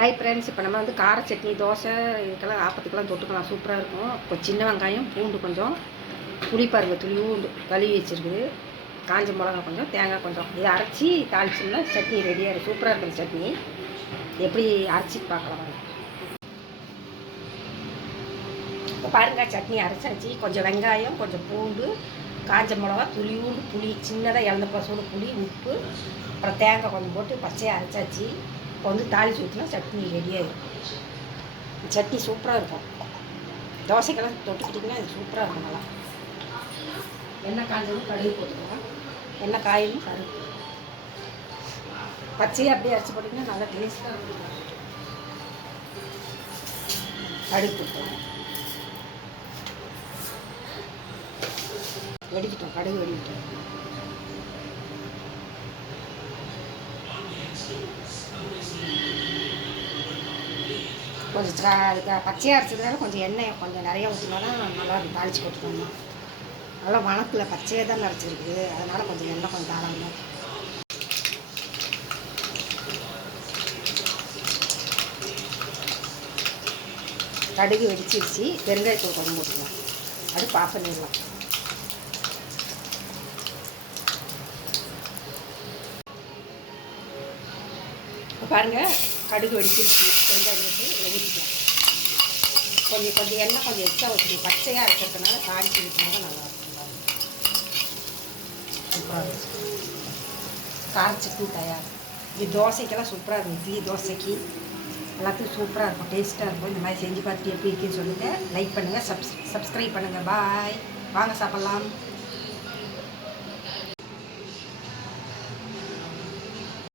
Hi friends இப்போ நம்ம வந்து கார சட்னி தோசை இதுக்கெல்லாம் ஆப்பத்துக்கெல்லாம் தொட்டுக்கலாம். சூப்பராக இருக்கும். இப்போ சின்ன வெங்காயம் பூண்டு கொஞ்சம் புளி பாருங்க துளியூண்டு கழுவி வச்சுருக்குது. காஞ்ச மிளகா கொஞ்சம் தேங்காய் கொஞ்சம். இதை அரைச்சி தாளிச்சோம்னா சட்னி ரெடியாக இருக்கும் சூப்பராக இருக்கும் சட்னி. எப்படி அரைச்சி பார்க்கலாம் இப்போ பாருங்க சட்னி அரைச்சாச்சு. கொஞ்சம் வெங்காயம் கொஞ்சம் பூண்டு காஞ்ச மிளகா துளியூண்டு புளி சின்னதாக இழந்த பசோடு புளி உப்பு அப்புறம் தேங்காய் கொஞ்சம் போட்டு பச்சையாக அரைச்சாச்சு. இப்போ வந்து தாளிச்சு ஊற்றினா சட்னி ரெடியாகிடும் சட்னி சூப்பராக இருக்கும். தோசைக்கெல்லாம் தொட்டுக்கிட்டிங்கன்னா இது சூப்பராக இருக்கும் நல்லா. எண்ணெய் காஞ்சதும் கடுகு போட்டுக்கலாம் எண்ணெய் காயணும் கடுகு. பச்சையாக அப்படியே அரைச்சி போட்டிங்கன்னா நல்லா டேஸ்ட்டாக இருக்கும். கடுகு போட்டுக்கலாம் வெடிக்கிட்டோம் கடுகு வெடிக்கிட்டோம். கொஞ்சம் அதுக்கு பச்சையாக அரைச்சதுனால கொஞ்சம் எண்ணெய் கொஞ்சம் நிறைய ஊற்றினோன்னா நல்லா தாளித்து போட்டுக்கணும் நல்லா வணக்கில் பச்சையாக தான் அரைச்சிருக்கு. அதனால் கொஞ்சம் எண்ணெய் கொஞ்சம் தாராளமாக கடுகு வெடிச்சிருச்சு. பெருங்காயத்தூள் கொஞ்சம் போட்டுக்கலாம். அது ஆஃப் பண்ணிடலாம். பாருங்க. கடுகு வெடிச்சிருச்சு பெருங்காயம் போட்டு இதில் ஊற்றிக்கலாம் கொஞ்சம் கொஞ்சம் எண்ணெய் கொஞ்சம் எக்ஸ்ட்ரா ஊற்றிக்கணும் பச்சையாக இருக்கிறதுனால தாளிச்சு ஊற்றினா நல்லா இருக்கும். பாருங்க. சூப்பராக இருக்கும் கார சட்னி தயார். இது தோசைக்கெல்லாம் சூப்பராக இருக்கும். இட்லி தோசைக்கு. எல்லாத்துக்கும் சூப்பராக இருக்கும். டேஸ்ட்டாக இருக்கும். இந்த மாதிரி செஞ்சு பார்த்துட்டு எப்படி இருக்குன்னு சொல்லுங்கள் லைக் பண்ணுங்கள் சப்ஸ் சப்ஸ்கிரைப் பண்ணுங்கள் பாய் வாங்க சாப்பிட்லாம்.